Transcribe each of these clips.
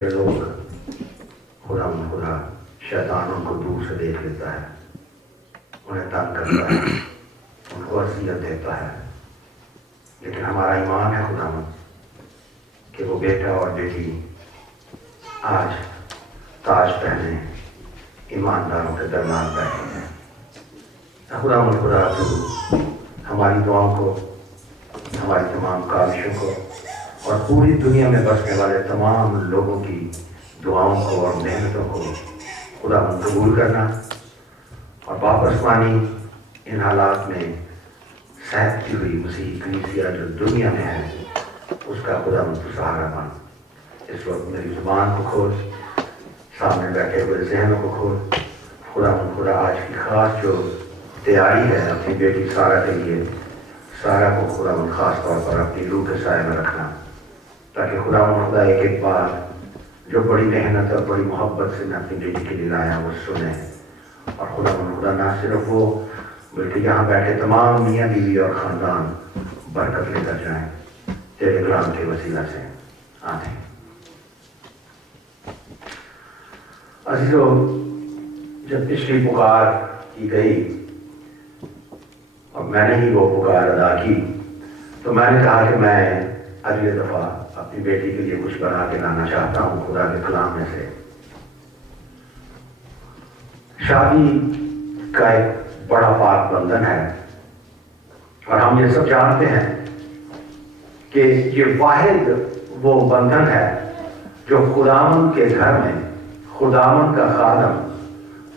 لوگ خدا شیطان ان کو دور سے دیکھ لیتا ہے، انہیں تنگ کرتا ہے، ان کو اذیت دیتا ہے، لیکن ہمارا ایمان ہے خدا کہ وہ بیٹا اور بیٹی آج تاج پہنے ایمانداروں کے درمیان بیٹھے ہیں۔ خدا تو ہماری دعاؤں کو، ہماری تمام کاوشوں کو اور پوری دنیا میں بسنے والے تمام لوگوں کی دعاؤں کو اور محنتوں کو خدا قبول کرنا، اور واپس پانی ان حالات میں سہتی ہوئی مسیح کلیسیا جو دنیا میں ہے اس کا خدا سہارا بن۔ اس وقت میری زبان کو کھول، سامنے بیٹھے ہوئے ذہنوں کو کھول۔ خدا آج کی خاص جو تیاری ہے اپنی بیٹی سارا کے لیے، سارا کو خدا خاص طور پر اپنی روح کے سائے میں رکھنا، تاکہ خدا ایک بار جو بڑی محنت اور بڑی محبت سے میں اپنی بیٹی کے لیے لایا وہ سنے، اور خدا نہ صرف وہ بلکہ یہاں بیٹھے تمام میاں بیوی اور خاندان برکت لے کر جائیں تیرے کلام کے وسیلہ سے، آمین۔ عزیزو، جب پچھلی پکار کی گئی اور میں نے ہی وہ پکار ادا کی تو میں نے کہا کہ میں اگلے دفعہ اپنی بیٹی کے لیے کچھ بنا کے لانا چاہتا ہوں خدا کے کلام میں سے۔ شادی کا ایک بڑا پاک بندھن ہے، اور ہم یہ سب جانتے ہیں کہ یہ واحد وہ بندھن ہے جو خداوند کے گھر میں خداوند کا خادم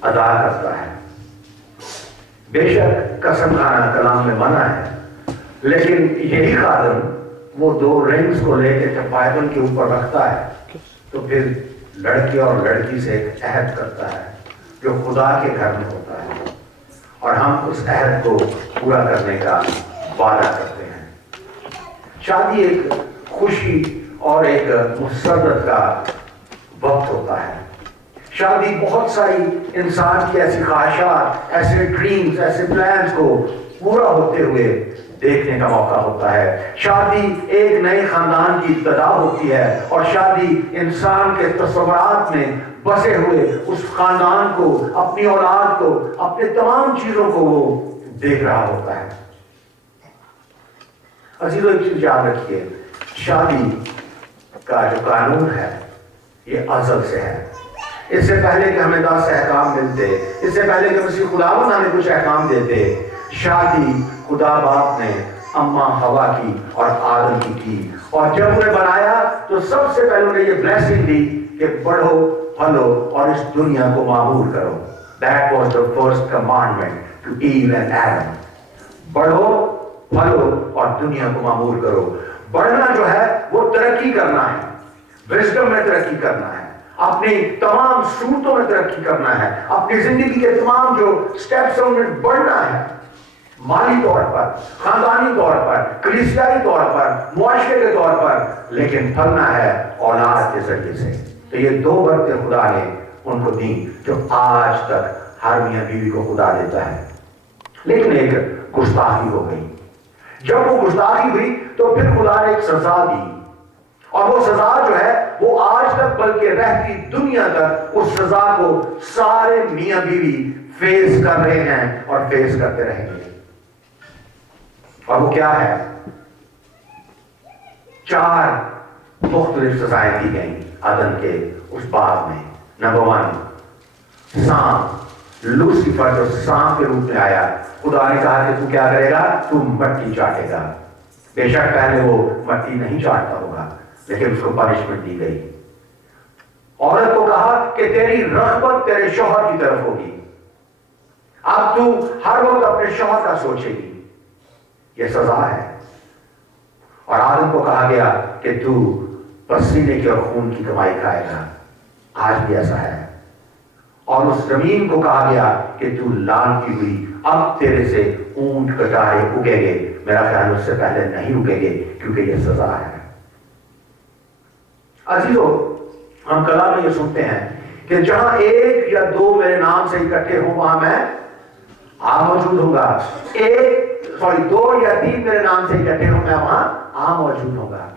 ادا کرتا ہے۔ بے شک قسم کھانا کلام میں منع ہے، لیکن یہی خادم وہ دو رنگز کو لے کے جب بائبل کے اوپر رکھتا ہے تو پھر لڑکی اور لڑکی سے ایک عہد کرتا ہے جو خدا کے گھر میں ہوتا ہے، اور ہم اس عہد کو پورا کرنے کا وعدہ کرتے ہیں۔ شادی ایک خوشی اور ایک مسرت کا وقت ہوتا ہے۔ شادی بہت ساری انسان کی ایسی خواہشات، ایسے ڈریمز، ایسے پلانز کو پورا ہوتے ہوئے دیکھنے کا موقع ہوتا ہے۔ شادی ایک نئے خاندان کی ابتدا ہوتی ہے، اور شادی انسان کے تصورات میں بسے ہوئے اس خاندان کو، اپنی اولاد کو، اپنے تمام چیزوں کو وہ دیکھ رہا ہوتا ہے۔ عزیزو، ایک چیز یاد رکھیے، شادی کا جو قانون ہے یہ ازل سے ہے۔ اس سے پہلے کہ ہمیں 10 احکام ملتے، اس سے پہلے کہ مسیح خداوند ہمیں کچھ احکام دیتے، شادی خدا باپ نے اماں حوا کی اور آدم کی، اور جب انہیں بنایا تو سب سے پہلے انہیں یہ بلیسنگ دی کہ بڑھو پھلو اور اس دنیا کو معمور کرو۔ That was the first commandment to Eve and Adam۔ بڑھو پھلو اور دنیا کو معمور کرو۔ بڑھنا جو ہے وہ ترقی کرنا ہے، وزڈم میں ترقی کرنا ہے، اپنی تمام صورتوں میں ترقی کرنا ہے، اپنی زندگی کے تمام جو سٹیپس ہیں ان میں بڑھنا ہے، مالی طور پر، خاندانی طور پر، کلیسیائی طور پر، معاشرے کے طور پر، لیکن پھلنا ہے اولاد کے ذریعے سے۔ تو یہ دو برکتیں خدا نے ان کو دی جو آج تک ہر میاں بیوی کو خدا دیتا ہے، لیکن ایک گستاخی ہو گئی۔ جب وہ گستاخی ہوئی تو پھر خدا نے ایک سزا دی، اور وہ سزا جو ہے وہ آج تک بلکہ رہتی دنیا تک اس سزا کو سارے میاں بیوی فیس کر رہے ہیں اور فیس کرتے رہیں گے۔ اور وہ کیا ہے؟ 4 مختلف سزائیں دی گئیں عدن کے اس باغ میں۔ نمبر 1، سانپ، لوسیفر جو سانپ کے روپ میں آیا، خدا نے کہا کہ تو کیا کرے گا؟ تو مٹی چاٹے گا۔ بے شک پہلے وہ مٹی نہیں چاٹتا ہوگا، لیکن اس کو پنشمنٹ دی گئی۔ عورت کو کہا کہ تیری رغبت تیرے شوہر کی طرف ہوگی، اب تو ہر وقت اپنے شوہر کا سوچے گی، یہ سزا ہے۔ اور آدم کو کہا گیا کہ تو پسینے کے اور خون کی کمائی کھائے گا، آج بھی ایسا ہے۔ اور اس زمین کو کہا گیا کہ تو لانتی ہوئی، اب تیرے سے اونٹ کٹارے اگیں گے۔ میرا خیال اس سے پہلے نہیں اگیں گے، کیونکہ یہ سزا ہے۔ عزیزو، ہم کلام میں یہ سنتے ہیں کہ جہاں 1 یا 2 میرے نام سے اکٹھے ہوں وہاں میں موجود ہوں گا۔ 2 یا 3 میرے نام سے اکٹھے ہوں میں وہاں موجود ہوں گا۔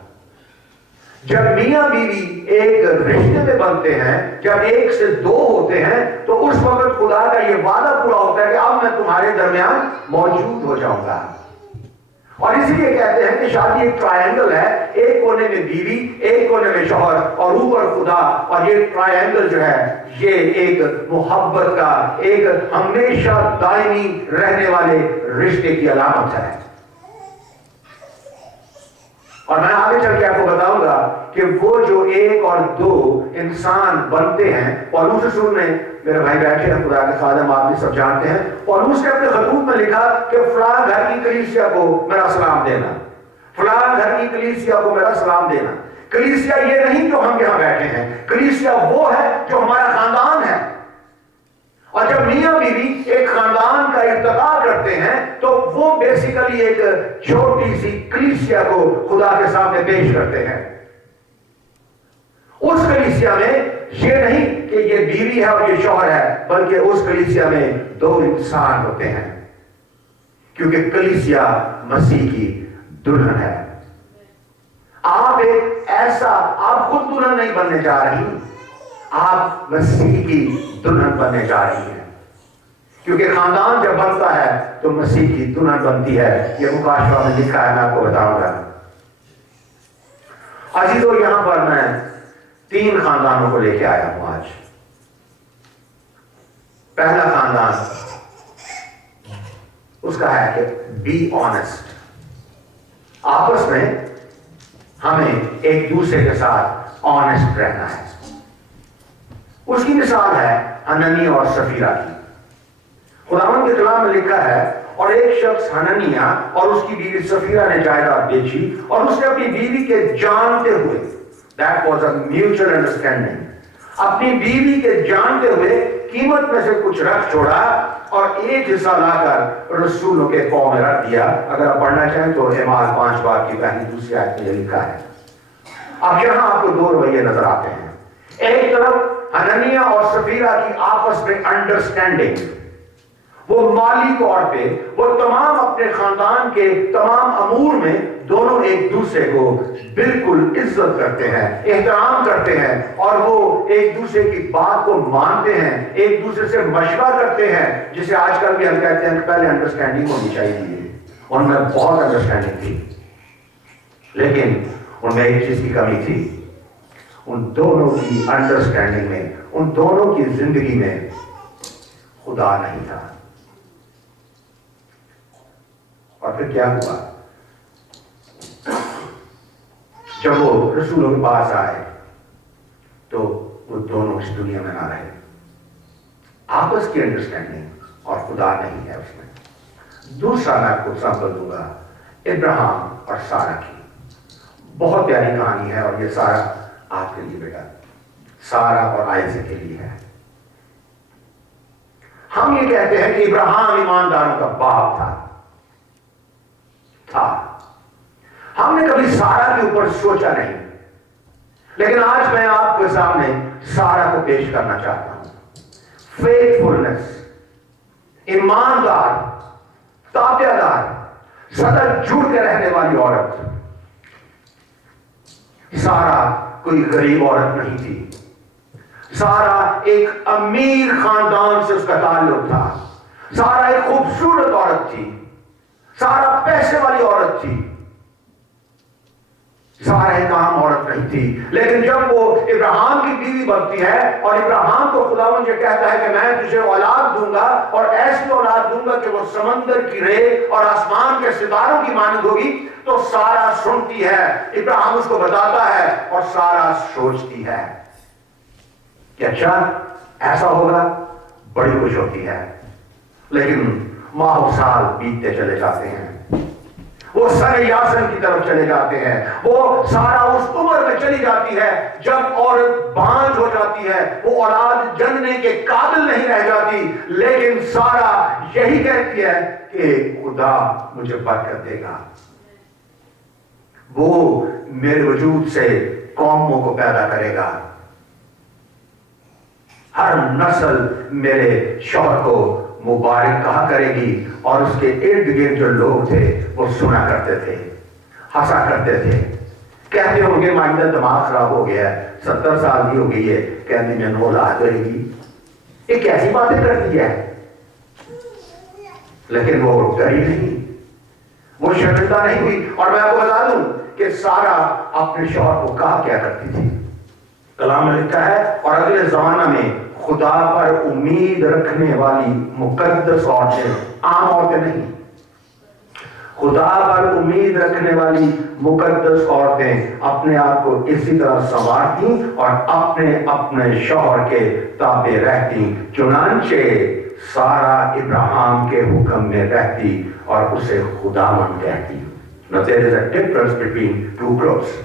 جب میاں بیوی ایک رشتے میں بنتے ہیں، جب ایک سے دو ہوتے ہیں، تو اس وقت خدا کا یہ وعدہ پورا ہوتا ہے کہ اب میں تمہارے درمیان موجود ہو جاؤں گا۔ اور اسی لیے کہتے ہیں کہ شادی ایک ٹرائنگل ہے، ایک کونے میں بیوی، ایک کونے میں شوہر، اور اوپر خدا، اور یہ ٹرائنگل جو ہے یہ ایک محبت کا، ایک ہمیشہ دائمی رہنے والے رشتے کی علامت ہے۔ اور میں آگے چل کے آپ کو بتاؤں گا کہ وہ جو ایک اور دو انسان بنتے ہیں، پولوس رسول نے، میرے بھائی بیٹھے ہیں خدا کے خادم، آپ بھی سب جانتے ہیں، پولوس نے اپنے خطوط میں لکھا کہ فلاں گھر کی کلیسیا کو میرا سلام دینا، فلاں گھر کی کلیسیا کو میرا سلام دینا۔ کلیسیا یہ نہیں جو ہم یہاں بیٹھے ہیں، کلیسیا وہ ہے جو ہمارا خاندان ہے۔ اور جب میاں بیوی ایک خاندان کا ارتقا کرتے ہیں تو وہ بیسیکلی ایک چھوٹی سی کلیسیا کو خدا کے سامنے پیش کرتے ہیں۔ اس کلیسیا میں یہ نہیں کہ یہ بیوی ہے اور یہ شوہر ہے، بلکہ اس کلیسیا میں دو انسان ہوتے ہیں، کیونکہ کلیسیا مسیح کی دلہن ہے۔ آپ ایک ایسا، آپ خود دلہن نہیں بننے جا رہی، آپ مسیح کی دلہن بننے جا رہی ہیں، کیونکہ خاندان جب بنتا ہے تو مسیح کی دلہن بنتی ہے۔ یہ مکاشفہ میں لکھا ہے، میں آپ کو بتاؤں گا۔ عزیزو، یہاں پر میں 3 خاندانوں کو لے کے آیا ہوں آج۔ پہلا خاندان اس کا ہے کہ بی آنےسٹ، آپس میں ہمیں ایک دوسرے کے ساتھ آنےسٹ رہنا ہے۔ اس کی مثال ہے حننیہ اور سفیرہ کی۔ خداوند کے کلام میں لکھا ہے، اور ایک شخص حننیہ اور اس کی بیوی سفیرہ نے جائیداد بیچی، اور اس نے اپنی بیوی کے جانتے ہوئے، that was a mutual understanding، اپنی بیوی کے جانتے ہوئے قیمت میں سے کچھ رکھ چھوڑا اور ایک حصہ لا کر رسولوں کے پاؤں میں رکھ دیا۔ اگر آپ پڑھنا چاہیں تو اعمال 5 باب کی پہلی دوسری آیت میں یہ لکھا ہے۔ اب یہاں آپ کو 2 رویے نظر آتے ہیں۔ ایک طرف حننیہ اور سفیرہ کی آپس میں انڈرسٹینڈنگ، وہ مالی طور پہ، وہ تمام اپنے خاندان کے تمام امور میں دونوں ایک دوسرے کو بالکل عزت کرتے ہیں، احترام کرتے ہیں، اور وہ ایک دوسرے کی بات کو مانتے ہیں، ایک دوسرے سے مشورہ کرتے ہیں، جسے آج کل بھی ہم کہتے ہیں کہ پہلے انڈرسٹینڈنگ ہونی چاہیے۔ ان میں بہت انڈرسٹینڈنگ تھی، لیکن ان میں ایک چیز کی کمی تھی، ان دونوں کی انڈرسٹینڈنگ میں، ان دونوں کی زندگی میں خدا نہیں تھا۔ اور پھر کیا ہوا؟ جب وہ رسولوں کے پاس آئے تو وہ دونوں اس دنیا میں نہ رہے۔ آپس کی انڈرسٹینڈنگ اور خدا نہیں ہے اس میں۔ دوسرا میں آپ کو ایگزامپل دوں گا، ابراہیم اور سارہ کی۔ بہت پیاری کہانی ہے، اور یہ سارہ آپ کے لیے بیٹا، سارہ اور آئزک کے لیے ہے۔ ہم یہ کہتے ہیں کہ ابراہیم ایمانداروں کا باپ تھا۔ ہم نے کبھی سارہ کے اوپر سوچا نہیں، لیکن آج میں آپ کے سامنے سارہ کو پیش کرنا چاہتا ہوں۔ فیتھفلنس، ایماندار، تابع دار، سدا جڑ کے رہنے والی عورت۔ سارہ کوئی غریب عورت نہیں تھی، سارہ ایک امیر خاندان سے اس کا تعلق تھا، سارہ ایک خوبصورت عورت تھی، سارہ پیسے والی عورت تھی، سارہ ایک عام عورت نہیں تھی۔ لیکن جب وہ ابراہیم کی بیوی بنتی ہے اور ابراہیم کو خداوند یہ کہتا ہے کہ میں تجھے اولاد دوں گا، اور ایسی اولاد دوں گا کہ وہ سمندر کی ریت اور آسمان کے ستاروں کی مانند ہوگی، تو سارہ سنتی ہے، ابراہیم اس کو بتاتا ہے، اور سارہ سوچتی ہے کہ اچھا ایسا ہوگا، بڑی خوش ہوتی ہے۔ لیکن ماہ و سال بیتتے چلے جاتے ہیں، وہ سر یاسن کی طرف چلے جاتے ہیں، وہ سارا اس عمر میں چلی جاتی ہے جب عورت بانجھ ہو جاتی ہے، وہ اولاد جننے کے قابل نہیں رہ جاتی، لیکن سارا یہی کہتی ہے کہ خدا مجھے برکت دے گا، وہ میرے وجود سے قوموں کو پیدا کرے گا، ہر نسل میرے شوہر کو مبارک کہا کرے گی۔ اور اس کے ارد گرد جو لوگ تھے وہ سنا کرتے تھے، ہنسا کرتے تھے، کہتے ہوں گے مائندہ دماغ خراب ہو گیا ہے، 70 سال کی ہو گئی ہے، کہتے میں نے اولاد رہے گی، یہ کیسی باتیں کرتی ہے؟ لیکن وہ ڈری نہیں، وہ شرمندہ نہیں ہوئی. اور میں آپ کو بتا دوں کہ سارا اپنے شوہر کو کہا کیا کرتی تھی. کلام میں لکھا ہے اور اگلے زمانہ میں خدا پر امید رکھنے والی مقدس عورتیں، عام عورتیں نہیں، خدا پر امید رکھنے والی مقدس عورتیں اپنے آپ کو اسی طرح سنوارتی اور اپنے اپنے شوہر کے تابع رہتی. چنانچہ سارا ابراہیم کے حکم میں رہتی اور اسے خداوند کہتی. Now there is a difference between two groups.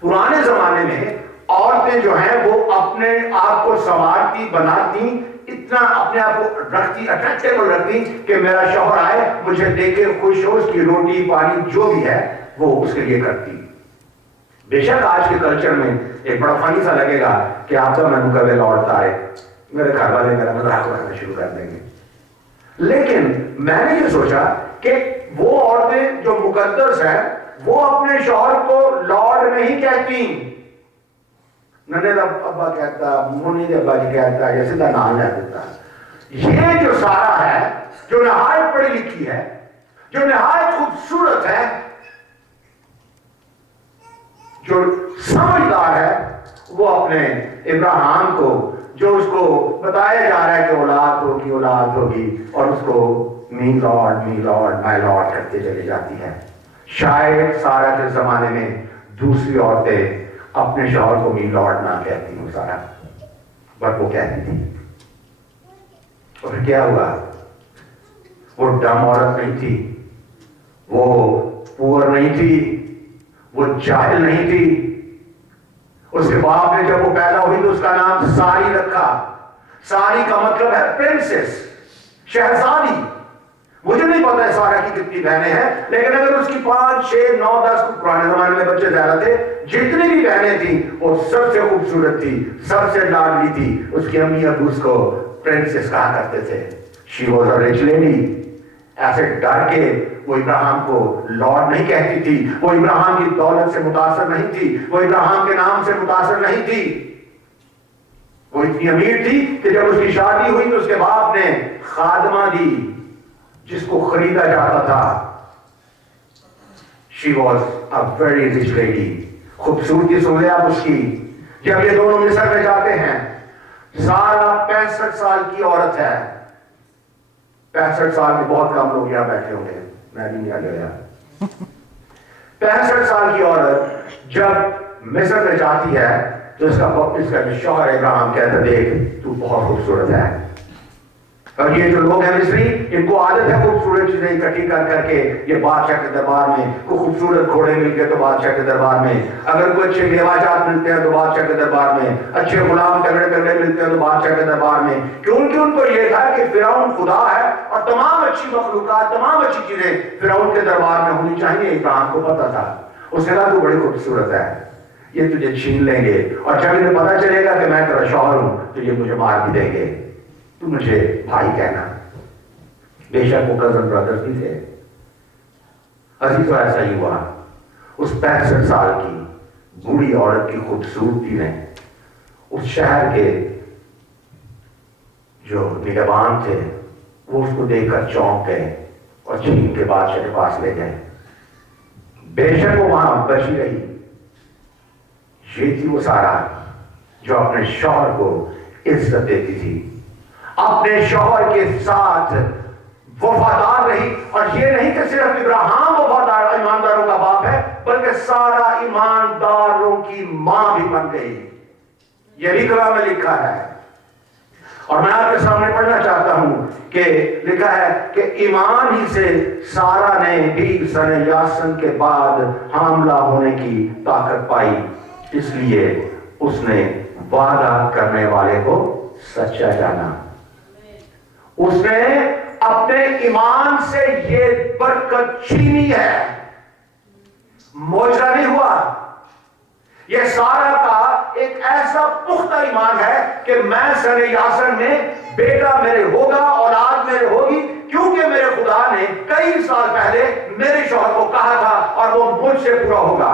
پرانے زمانے میں عورتیں جو ہیں وہ اپنے آپ کو سنوارتی، بناتی، اتنا اپنے آپ کو رکھتی، اٹریکٹیبل رکھتی کہ میرا شوہر آئے مجھے دیکھے خوش ہو، اس کی روٹی پانی جو بھی ہے وہ اس کے لیے کرتی. بے شک آج کے کلچر میں ایک بڑا فنی سا لگے گا کہ آپ کا مینو کبھی لوٹتا ہے، میرے گھر والے میرا مذاق اڑانا شروع کر دیں گے. لیکن میں نے یہ سوچا کہ وہ عورتیں جو مقدس ہیں وہ اپنے شوہر کو لارڈ نہیں کہتی. ننید ابا کہتا، منید ابا جی کہتا، یا سیدھا نام لے دیتا. یہ جو سارا ہے، جو نہایت پڑھی لکھی ہے، جو نہایت خوبصورت ہے، جو سمجھدار ہے، وہ اپنے ابراہیم کو، جو اس کو بتایا جا رہا ہے کہ اولاد ہوگی اولاد ہوگی، اور اس کو می لارڈ مائی لارڈ کرتے چلی جاتی ہے. شاید سارا کے زمانے میں دوسری عورتیں اپنے شوہر کو می لارڈ نہ کہتی ہوں سارا، بٹ وہ کہتی تھی. اور پھر کیا ہوا؟ وہ ڈم عورت نہیں تھی، وہ پور نہیں تھی، وہ جاہل نہیں تھی. اس کے باپ نے جب وہ پیدا ہوئی تو اس کا نام ساری رکھا. ساری کا مطلب ہے پرنسس، شہزادی. مجھے نہیں پتا ہے سارا کی کتنی بہنیں ہیں، لیکن اگر اس کی 5 6 9 10، پرانے زمانے میں بچے زیادہ تھے، جتنی بھی بہنیں تھیں وہ سب سے خوبصورت تھی، سب سے لاڈلی تھی. اس کی امی ابو اس کو پرنسس کہا کرتے تھے. She was a rich lady. ایسے ڈر کے وہ ابراہیم کو لارڈ نہیں کہتی تھی، وہ ابراہیم کی دولت سے متاثر نہیں تھی، وہ ابراہیم کے نام سے متاثر نہیں تھی. وہ اتنی امیر تھی کہ جب اس کی شادی ہوئی تو اس کے باپ نے خادمہ دی جس کو خریدا جاتا تھا. She was a very rich lady. خوبصورتی سن لیں آپ اس کی. جب یہ دونوں مصر میں جاتے ہیں، سارا 65 سال کی عورت ہے. 65 سال میں بہت کم لوگ یہاں بیٹھے ہوں گے، میں بھی نہیں آ گیا. 65 سال کی عورت جب مصر میں جاتی ہے تو اس کا شوہر ابراہیم کہتا دیکھ تو بہت خوبصورت ہے. اور یہ جو لوگ ہیں مصری، ان کو عادت ہے خوبصورت چیزیں اکٹھی کر کر کے یہ بادشاہ کے دربار میں، کوئی خوبصورت گھوڑے مل گئے تو بادشاہ کے دربار میں، اگر کوئی اچھے بیواجات ملتے ہیں تو بادشاہ کے دربار میں، اچھے غلام تگڑے تگڑے ملتے ہیں تو بادشاہ کے دربار میں. کیونکہ ان کو یہ تھا کہ فرعون خدا ہے اور تمام اچھی مخلوقات، تمام اچھی چیزیں فرعون کے دربار میں ہونی چاہیے. ابراہیم کو پتا تھا. اس نے کہا تو بڑی خوبصورت ہے، یہ تجھے چھین لیں گے، اور جب انہیں پتا چلے گا کہ میں تیرا شوہر ہوں تو یہ مجھے مار بھی دیں گے، تو مجھے بھائی کہنا. بے شک وہ کزن برادرز بھی تھے. ابھی تو ایسا ہی ہوا. اس 65 سال کی بوڑھی عورت کی خوبصورتی نے اس شہر کے جو نگہبان تھے وہ اس کو دیکھ کر چونک گئے اور چھین کے بادشاہ کے پاس لے گئے. بے شک وہ وہاں بچی رہی. یہ تھی وہ سارا جو اپنے شوہر کو عزت دیتی تھی، اپنے شوہر کے ساتھ وفادار رہی. اور یہ نہیں کہ صرف ابراہیم وفادار ایمانداروں کا باپ ہے، بلکہ سارا ایمانداروں کی ماں بھی بن گئی. یہ لکھا میں لکھا ہے اور میں آپ کے سامنے پڑھنا چاہتا ہوں کہ لکھا ہے کہ ایمان ہی سے سارا نے بھی سن یاسن کے بعد حاملہ ہونے کی طاقت پائی، اس لیے اس نے وعدہ کرنے والے کو سچا جانا. اس نے اپنے ایمان سے یہ برکت چھینی ہے. معجزہ نہیں ہوا. یہ سارا کا ایک ایسا پختہ ایمان ہے کہ میں سن یاسر میں بیٹا میرے ہوگا، اولاد میرے ہوگی، کیونکہ میرے خدا نے کئی سال پہلے میرے شوہر کو کہا تھا اور وہ مجھ سے پورا ہوگا.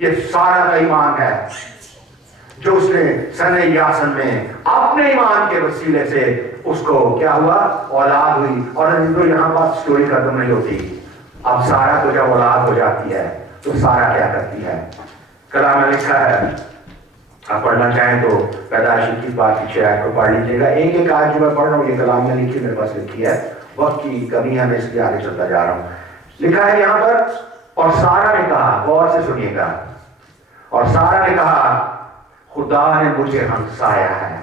یہ سارا کا ایمان ہے جو اس نے سن یاسن میں اپنے ایمان کے وسیلے سے اس کو کیا ہوا؟ اولاد ہوئی. اور تو یہاں بات سٹوری ختم نہیں ہوتی. اب سارا کو جب اولاد ہو جاتی ہے تو سارا کیا کرتی ہے؟ کلام میں لکھا ہے، آپ پڑھنا چاہیں تو پیدائش کی بات پیچھے آئے تو پڑھ لیجیے گا. ایک ایک آیت جو میں پڑھ رہا ہوں یہ کلام میں لکھی، میرے پاس لکھی ہے، وقت کی کمی ہے میں اس لیے آگے چلتا جا رہا ہوں. لکھا ہے یہاں پر، اور سارا نے کہا، غور سے سنیے گا، اور سارا نے کہا خدا نے مجھے ہنسایا ہے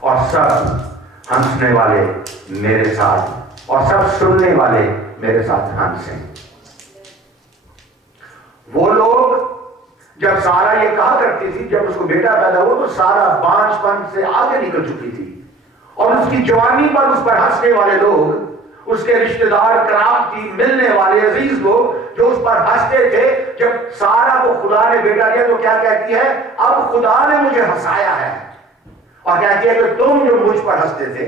اور سب ہنسنے والے میرے ساتھ اور سب سننے والے میرے ساتھ ہنسیں. وہ لوگ جب سارا یہ کہا کرتی تھی، جب اس کو بیٹا پیدا ہوا تو سارا بانجھ پن سے آگے نکل چکی تھی، اور اس کی جوانی پر اس پر ہنسنے والے لوگ، اس کے رشتہ دار، قرابتی، ملنے والے عزیز لوگ جو اس پر ہنستے تھے، جب سارا کو خدا نے بیٹا دیا تو کیا کہتی ہے؟ اب خدا نے مجھے ہنسایا ہے. اور کہتی ہے کہ تم جو مجھ پر ہنستے تھے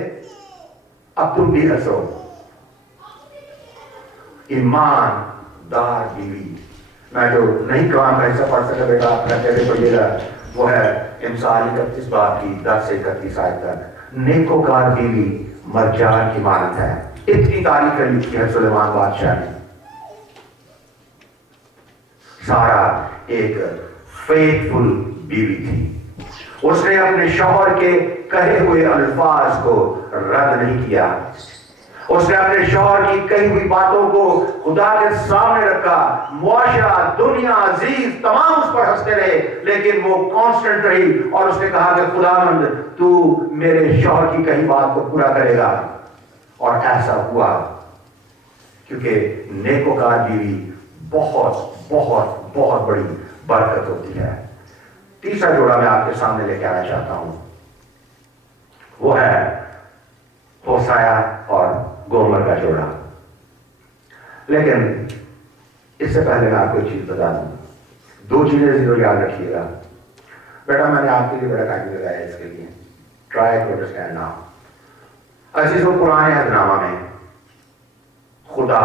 اب تم بھی ہنسو. ایماندار بیوی. میں جو نہیں کلام کا حصہ پڑھ سکا بیٹا آپ کہتے ہوئے پڑھیے گا، وہ ہے امثال 31 باب کی 10 سے 31 آیت تک. نیکوکار بیوی مرجان کی مانند ہے. اتنی تعریفیں لکھی ہے سلیمان بادشاہ نے. سارا ایک فیتھفل بیوی تھی. اس نے اپنے شوہر کے کہے ہوئے الفاظ کو رد نہیں کیا. اس نے اپنے شوہر کی کہی ہوئی باتوں کو خدا کے سامنے رکھا. معاشرہ، دنیا، عزیز تمام اس پر ہنستے رہے، لیکن وہ کانسٹنٹ رہی اور اس نے کہا کہ خداوند تو میرے شوہر کی کہی بات کو پورا کرے گا. اور ایسا ہوا، کیونکہ نیکوکار بیوی بہت بہت بہت بڑی برکت ہوتی ہے. تیسرا جوڑا میں آپ کے سامنے لے کے آنا چاہتا ہوں، وہ ہے ہوسایا اور گومر کا جوڑا. لیکن اس سے پہلے میں آپ کو ایک چیز بتا دوں، دو چیزیں ضرور یاد رکھیے گا. بیٹا میں نے آپ کے لیے بڑا ٹائم لگایا اس کے لیے. Try to understand now. عزیزوں، پرانے عہد نامہ میں خدا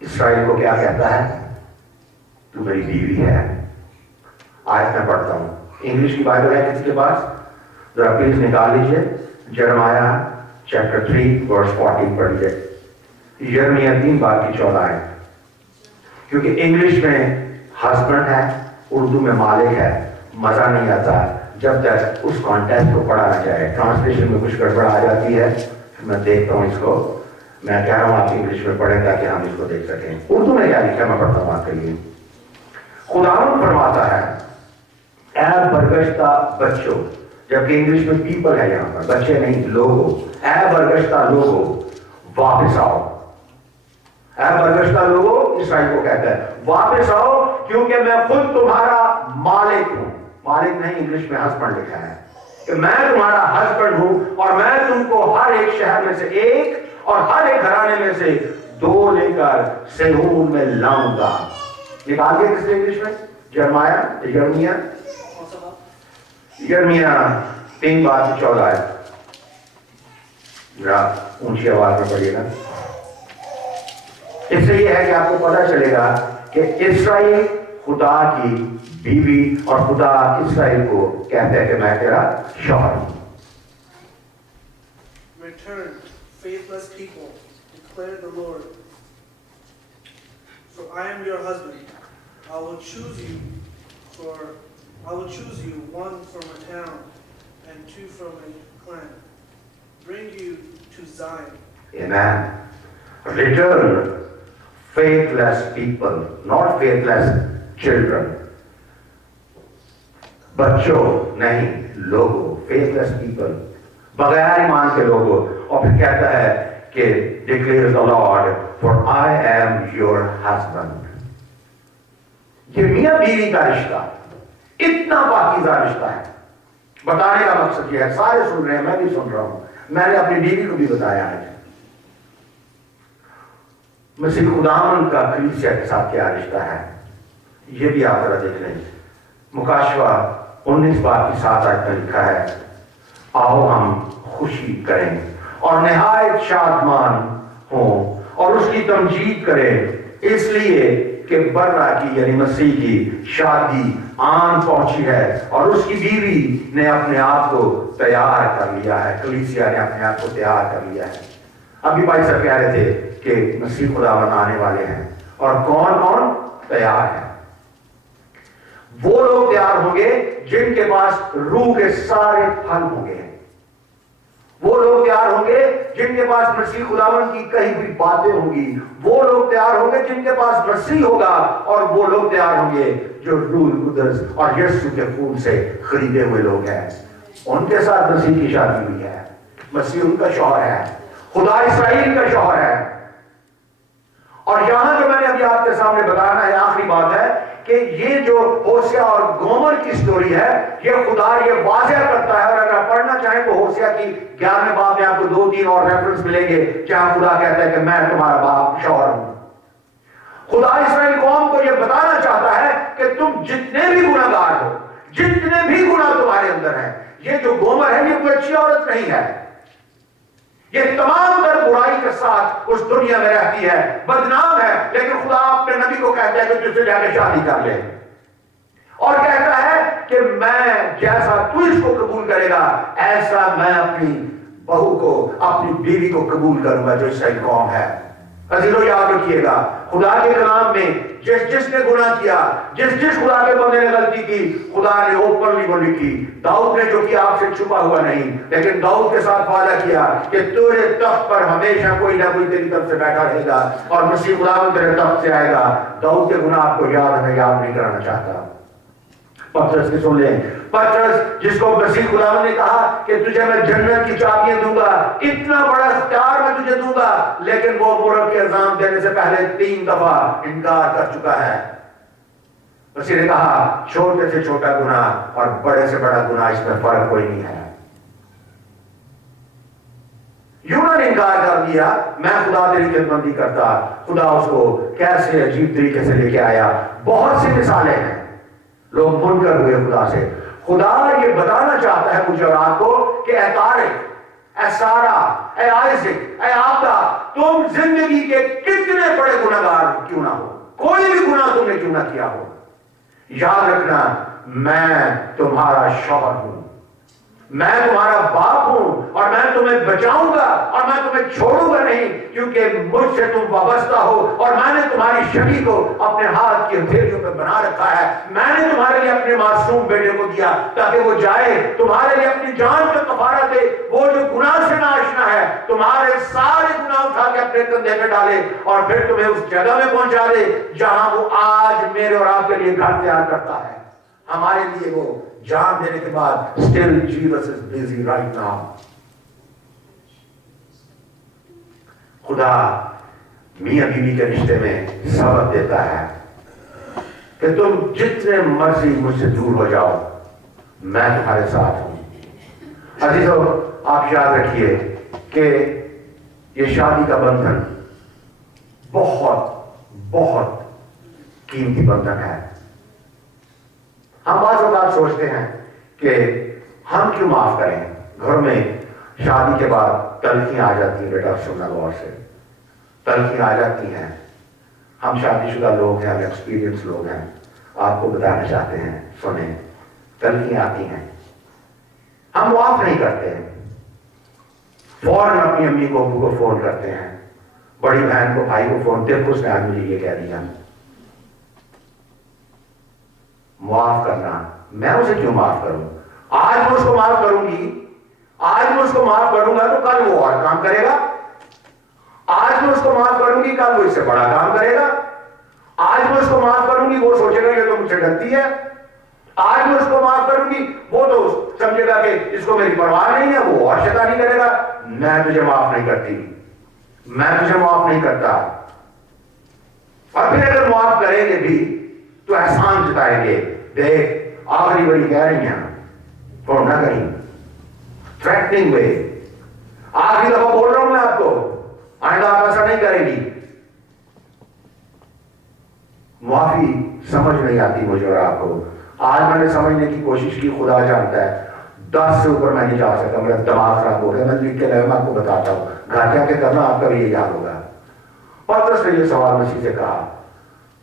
اسرائیل کو کیا کہتا ہے؟ تو میری بیوی ہے. آیت میں پڑھتا ہوں، انگلش کی بائبل ہے کسی کے پاس؟ ذرا پلیز نکال لیجیے. جرمایا چیپٹر 3 ورس 14 پڑھ لیجیے. یرمیا 3 باب کی 14 آیت. کیونکہ انگلش میں ہسبینڈ ہے، اردو میں مالک ہے. مزہ نہیں آتا جب تک اس کانٹیکٹ کو پڑھا نہ جائے. ٹرانسلیشن میں کچھ گڑبڑ آ جاتی ہے، میں دیکھتا ہوں اس کو. میں کہہ رہا ہوں آپ انگلش میں پڑھیں تاکہ ہم اس کو دیکھ سکیں. اردو میں کیا لکھا میں پڑھتا ہوں آپ کے لیے. خداوند فرماتا ہے، اے برگشتہ بچوں، جبکہ انگلش میں پیپل ہے، یہاں پر بچے نہیں، لوگو. اے برگشتہ لوگو واپس آؤ. اے برگشتہ لوگو اسرائیل کو کہتا ہے واپس آؤ، کیونکہ میں خود تمہارا مالک ہوں. مالک نہیں، انگلش میں ہسبینڈ لکھا ہے کہ میں تمہارا ہسبینڈ ہوں، اور میں تم کو ہر ایک شہر میں سے ایک اور ہر ایک گھرانے میں سے 2 لے کر صہیون میں لاؤں گا. نکال کے کس نے انگلش میں؟ یرمیا 3 باب کی 14 ہے. ذرا اونچی آواز میں پڑھیے گا. اس سے یہ ہے کہ آپ کو پتہ چلے گا کہ اسرائیل خدا کی بیوی اور خدا اسرائیل کو کہتے ہیں کہ میں تیرا شوہر ہوں. Return, faithless people, declare the Lord. So I am your husband. I will choose you, one from a town and 2 from a clan. Bring you to Zion. Amen. Return, faithless people, not faithless children. بچوں نہیں، لوگوں. faithless people، بغیر ایمان کے لوگوں. اور پھر کہتا ہے کہ declares the Lord, for I am your husband. یہ میاں بیوی کا رشتہ اتنا پاکیزہ رشتہ ہے. بتانے کا مقصد یہ ہے، سارے سن رہے ہیں، میں بھی سن رہا ہوں. میں نے اپنی بیوی کو بھی بتایا ہے مسیح خداوند کا کلیسیا کے ساتھ کیا رشتہ ہے. یہ بھی آپ ذرا دیکھ لیں. مکاشفہ 19 باب کی 7 آیت میں لکھا ہے، آؤ ہم خوشی کریں اور نہایت شادمان ہوں اور اس کی تمجید کریں، اس لیے کہ برہ کی یعنی مسیح کی شادی آن پہنچی ہے اور اس کی بیوی نے اپنے آپ کو تیار کر لیا ہے، کلیسیا نے اپنے آپ کو تیار کر لیا ہے۔ ابھی بھائی صاحب کہہ رہے تھے کہ مسیح خداوند آنے والے ہیں، اور کون کون تیار ہیں؟ وہ لوگ تیار ہوں گے جن کے پاس روح کے سارے پھل ہوں گے، وہ لوگ تیار ہوں گے جن کے پاس مسیح خداوند کی کہی ہوئی باتیں ہوں گی، وہ لوگ تیار ہوں گے جن کے پاس مسیح ہوگا، اور وہ لوگ تیار ہوں گے جو روح القدس اور یسوع کے خون سے خریدے ہوئے لوگ ہیں۔ ان کے ساتھ مسیح کی شادی ہوئی ہے، مسیح ان کا شوہر ہے، خدا اسرائیل کا شوہر ہے۔ اور یہاں جو میں نے ابھی آپ کے سامنے بتانا ہے، آخری بات ہے کہ یہ جو ہوسیا اور گومر کی سٹوری ہے، یہ خدا یہ واضح کرتا ہے، اور اگر آپ پڑھنا چاہیں تو ہوسیا کی 11ویں باب میں آپ کو 2-3 اور ریفرنس ملیں گے جہاں خدا کہتا ہے کہ میں تمہارا باپ شوہر ہوں۔ خدا اسرائیل قوم کو یہ بتانا چاہتا ہے کہ تم جتنے بھی گناہ گار ہو، جتنے بھی گناہ تمہارے اندر ہیں، یہ جو گومر ہے یہ کوئی اچھی عورت نہیں ہے، یہ تمام در برائی کے ساتھ اس دنیا میں رہتی ہے، بدنام ہے، لیکن خدا اپنے نبی کو کہتا ہے کہ تجھ سے جا کے شادی کر لے، اور کہتا ہے کہ میں جیسا تو اس کو قبول کرے گا ایسا میں اپنی بہو کو، اپنی بیوی کو قبول کروں گا جو اسرائیل قوم ہے۔ عزیزو یاد رکھیے گا، خدا کے کلام میں جس نے گناہ کیا، جس خدا کے بندے نے غلطی کی، خدا نے اوپنلی وہ لکھی۔ داؤد نے جو کیا آپ سے چھپا ہوا نہیں، لیکن داؤد کے ساتھ وعدہ کیا کہ تیرے تخت پر ہمیشہ کوئی نہ کوئی تیری طرف سے بیٹھا رہے گا، اور مسیح خدا تیرے تخت سے آئے گا۔ داؤد کے گناہ آپ کو یاد نہیں کرانا چاہتا۔ پترس کی سن لیں، پترس جس کو مسیح خداوند نے کہا کہ تجھے میں جنت کی چابیاں دوں گا، اتنا بڑا اختیار میں تجھے دوں گا، لیکن وہ مرغ کے اذان دینے سے پہلے 3 دفعہ انکار کر چکا ہے۔ مسیح نے کہا چھوٹے سے چھوٹا گناہ اور بڑے سے بڑا گناہ، اس میں فرق کوئی نہیں ہے۔ یونہ نے انکار کر دیا، میں خدا تیری خدمت نہیں کرتا، خدا اس کو کیسے عجیب طریقے سے لے کے آیا۔ بہت سی مثالیں ہیں، لوگ منکر ہوئے خدا سے۔ خدا یہ بتانا چاہتا ہے مجھے اور آپ کو کہ اے طارق، اے سارا، اے آئزک، اے آبدہ، تم زندگی کے کتنے بڑے گناہ گار کیوں نہ ہو، کوئی بھی گناہ تم نے کیوں نہ کیا ہو، یاد رکھنا میں تمہارا شوہر ہوں، میں تمہارا باپ ہوں، اور میں تمہیں بچاؤں گا، اور میں تمہیں چھوڑوں گا نہیں، کیونکہ مجھ سے تم وابستہ ہو، اور میں نے تمہاری شبیہ کو اپنے ہاتھ کی ہتھیلیوں پہ بنا رکھا ہے۔ میں نے تمہارے لیے اپنے معصوم بیٹے کو دیا تاکہ وہ جائے تمہارے لیے اپنی جان کا کفارہ دے، وہ جو گناہ سے ناآشنا ہے تمہارے سارے گناہ اٹھا کے اپنے کندھے پہ ڈالے، اور پھر تمہیں اس جگہ میں پہنچا دے جہاں وہ آج میرے اور آپ کے لیے گھر تیار کرتا ہے۔ ہمارے لیے وہ جان دینے کے بعد still Jesus is busy right now۔ خدا میاں بیوی کے رشتے میں سبق دیتا ہے کہ تم جتنے مرضی مجھ سے دور ہو جاؤ، میں تمہارے ساتھ ہوں۔ عزیزو آپ یاد رکھیے کہ یہ شادی کا بندھن بہت بہت قیمتی بندھن ہے۔ ہم بعض اوقات سوچتے ہیں کہ ہم کیوں معاف کریں، گھر میں شادی کے بعد تلخیاں آ جاتی ہیں، بیٹا سننا غور سے، تلخیاں آ جاتی ہیں۔ ہم شادی شدہ لوگ ہیں، ہم ایکسپیرینس لوگ ہیں، آپ کو بتانا چاہتے ہیں، سنیں، تلخیاں آتی ہیں، ہم معاف نہیں کرتے ہیں، فوراً اپنی امی کو ابو کو فون کرتے ہیں، بڑی بہن کو بھائی کو فون، دیکھو اس نے آج مجھے یہ کہہ دیا۔ معاف کرنا، میں اسے کیوں معاف کروں؟ آج میں اس کو معاف کروں گی، آج میں اس کو معاف کروں گا تو کل وہ اور کام کرے گا، آج میں اس کو معاف کروں گی کل وہ اس سے بڑا کام کرے گا، آج میں اس کو معاف کروں گی وہ سوچے گا یہ تو مجھ سے ڈرتی ہے، آج میں اس کو معاف کروں گی وہ تو سمجھے گا کہ اس کو میری پرواہ نہیں ہے، وہ اور شیطانی کرے گا۔ میں تجھے معاف نہیں کرتی، میں تجھے معاف نہیں کرتا۔ اور پھر اگر معاف کریں گے بھی تو احسان جتائیں گے، دیکھ آخری بڑی کہہ رہی ہیں اور نہ کہیں تھریٹننگ وے، آخری دفعہ بول رہا ہوں میں آپ کو، آئندہ آپ ایسا نہیں کریں گی۔ معافی سمجھ نہیں آتی مجھے اور آپ کو۔ آج میں نے سمجھنے کی کوشش کی، خدا جانتا ہے 10 سے اوپر میں نہیں جا سکتا، میرا دماغ خراب ہو گیا، میں لکھ کے لے میں آپ کو بتاتا ہوں، گھر جا کے کرنا آپ کا بھی یہ یاد ہوگا۔ پترس نے یہ سوال مسیح سے کہا،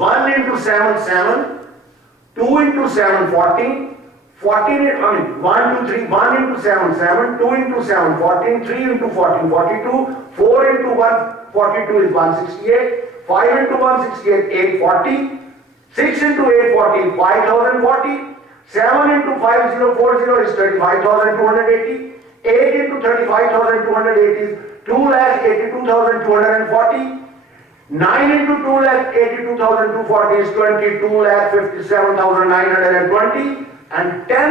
1 into 7 7, 2 into 7 14, 14 I mean 1 2 3, 1 into 7 7, 2 into 7 14, 3 into 14 42, 4 into 1 42 is 168, 5 into 168 840, 6 into 840 5040, 7 into 5040 is 35,280, 8 into 35,280 is 2,82,240, 9 into 2,82,240 is 22,57,920, and 10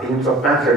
365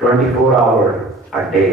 24 hours a day,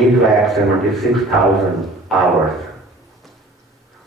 1,76,000 hours।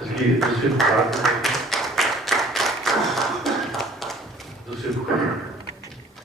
Thank you.